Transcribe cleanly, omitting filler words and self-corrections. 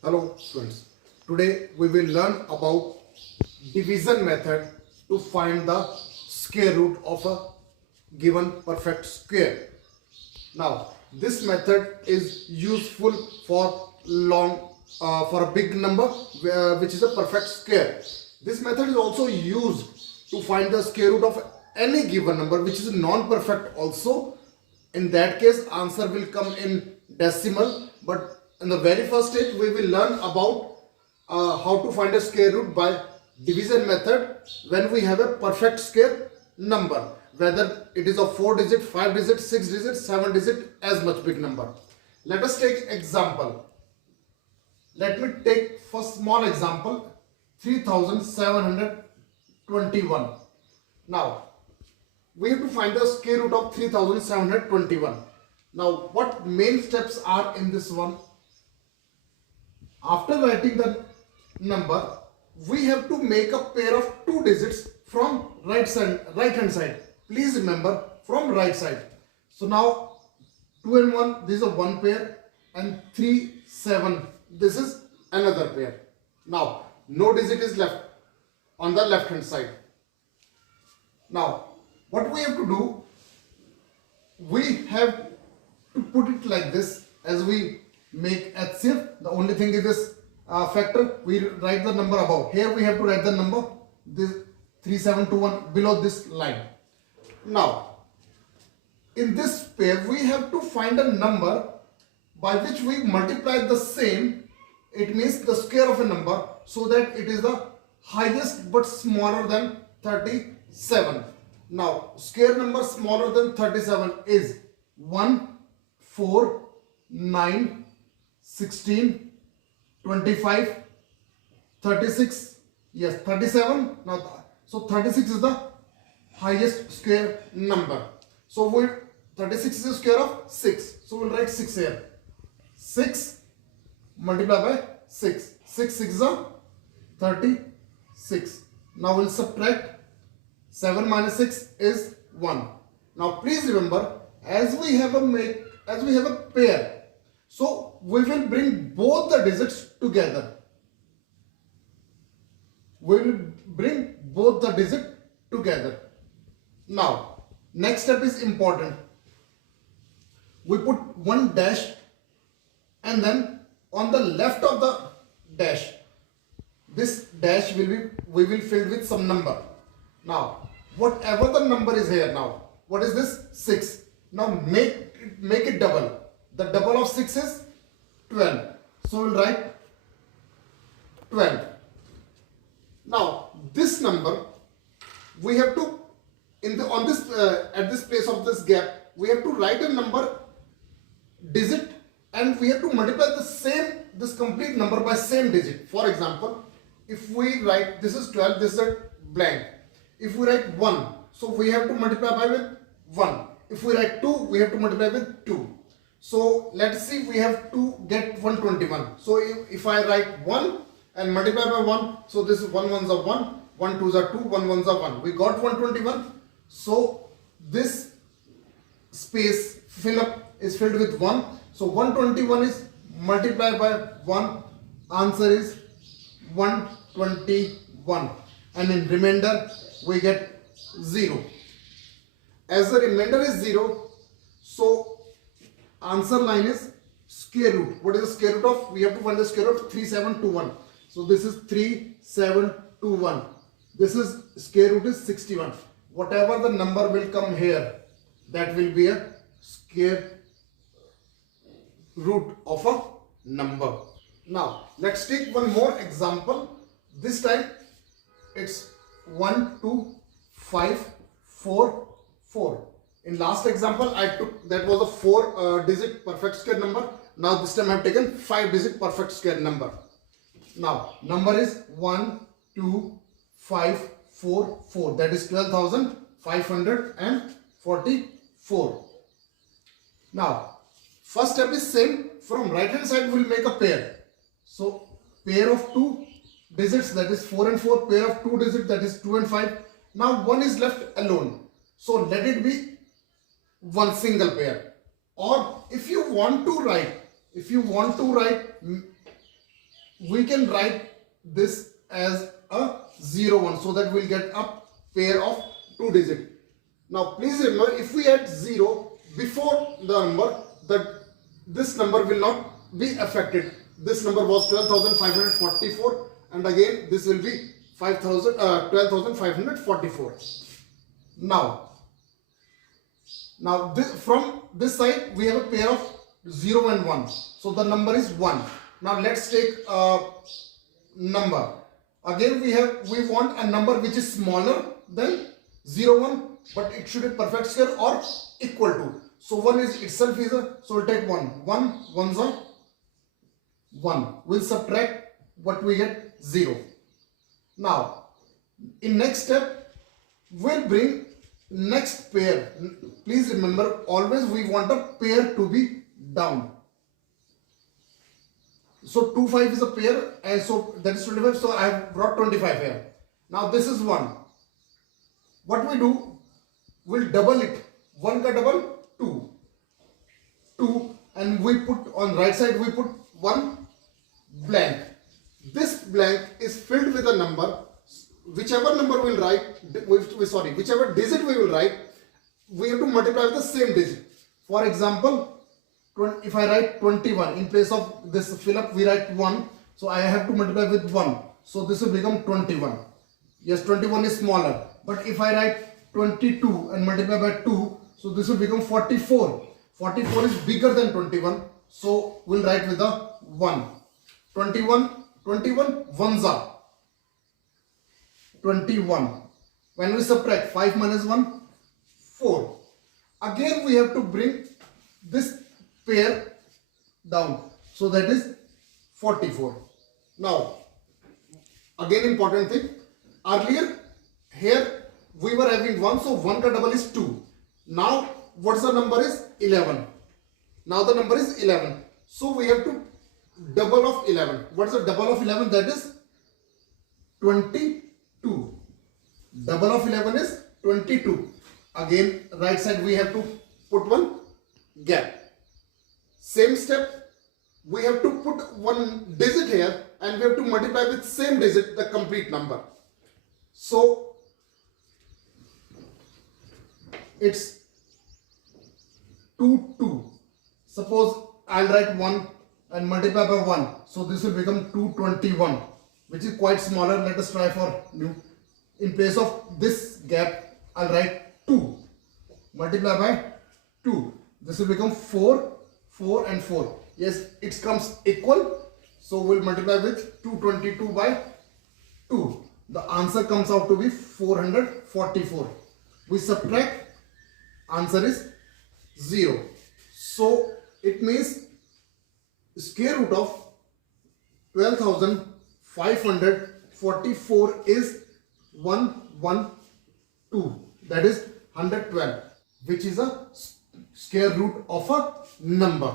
Hello students, today we will learn about division method to find the square root of a given perfect square. Now this method is useful for for a big number which is a perfect square. This method is also used to find the square root of any given number which is non-perfect also. In that case answer will come in decimal, but in the very first stage we will learn about how to find a square root by division method when we have a perfect square number, whether it is a 4 digit, 5 digit, 6 digit, 7 digit, as much big number. Let us take example. Let me take first small example, 3721. Now we have to find the square root of 3721. Now what main steps are in this one? After writing the number, we have to make a pair of two digits from right hand side. Please remember, from right side. So now 2 and 1, this is a one pair, and 3, 7, this is another pair. Now no digit is left on the left hand side. Now what we have to do, we have to put it like this. As we make HCF, the only thing is this factor, we write the number above. Here we have to write the number, this 3721, below this line. Now in this pair we have to find a number by which we multiply the same, it means the square of a number, so that it is the highest but smaller than 37. Now square number smaller than 37 is 1, 4, 9, 16, 25, 36, yes, 37. Now so 36 is the highest square number. So 36 is the square of 6. So we'll write 6 here. 6 multiplied by 6. 6 6 is 36. Now we'll subtract. 7 minus 6 is 1. Now please remember, as we have a pair, so we will bring both the digits together. We will bring both the digits together. Now next step is important. We put one dash, and then on the left of the dash, this dash we will fill with some number. Now whatever the number is here, now what is this? 6. Now make it double. The double of 6 is 12. So we'll write 12. Now this number we have to at this place of this gap, we have to write a number digit, and we have to multiply this complete number by same digit. For example, if we write this is 12, this is a blank. If we write 1, so we have to multiply by with 1. If we write 2, we have to multiply with 2. So let's see, we have to get 121. So if I write 1 and multiply by 1, so this is 1 ones are 1, 1 twos are 2, 1 ones are 1. We got 121. So this space is filled with 1. So 121 is multiplied by 1. Answer is 121. And in remainder we get 0. As the remainder is 0, so answer line is square root. What is the square root of? We have to find the square root of 3721. So this is 3721. This is square root is 61. Whatever the number will come here, that will be a square root of a number. Now let's take one more example. This time it's 1 2 5 4 4. In last example I took, that was a 4 digit perfect square number. Now this time I have taken 5 digit perfect square number. Now number is 1 2 5 4 4, that is 12,544. Now first step is same. From right hand side we will make a pair. So pair of 2 digits, that is 4 and 4, pair of 2 digits, that is 2 and 5. Now 1 is left alone, so let it be one single pair. Or if you want to write we can write this as a 0 1, so that we'll get a pair of 2 digits. Now please remember, if we add 0 before the number, that this number will not be affected. This number was 12,544, and again this will be 12,544. Now from this side we have a pair of 0 and 1, so the number is 1. Now let's take a number. Again we want a number which is smaller than 0 1, but it should be perfect square or equal to. So 1 is itself is a, so we'll take 1. 1 ones are 1. We'll subtract what we get, 0. Now in next step we'll bring next pair. Please remember, always we want a pair to be down. So 2 5 is a pair, and so that is 25. So I have brought 25 here. Now this is 1. What we do, we'll double it. 1 ka double 2, 2, and we put on right side, we put 1 blank. This blank is filled with a number. Whichever number we'll write, whichever digit we will write, we have to multiply with the same digit. For example, if I write 21, in place of this fill up we write 1, so I have to multiply with 1, so this will become 21. Yes, 21 is smaller, but if I write 22 and multiply by 2, so this will become 44. 44 is bigger than 21, so we'll write with a 1. 21 ones are 21. When we subtract 5 minus 1, 4. Again we have to bring this pair down, so that is 44. Now again important thing, earlier here we were having 1, so 1 ka double is 2. Now what's the number is 11. Now the number is 11, so we have to double of 11. What's the double of 11? That is 22. Double of 11 is 22. Again right side we have to put one gap. Same step, we have to put one digit here, and we have to multiply with same digit the complete number. So it's 2 2. Suppose I'll write 1 and multiply by 1, so this will become 221, which is quite smaller. Let us try for new. In place of this gap, I'll write 2. Multiply by 2. This will become 4, 4 and 4. Yes, it comes equal. So we'll multiply with 222 by 2. The answer comes out to be 444. We subtract, answer is 0. So it means square root of 12,544 is 112. That is 112, which is a square root of a number.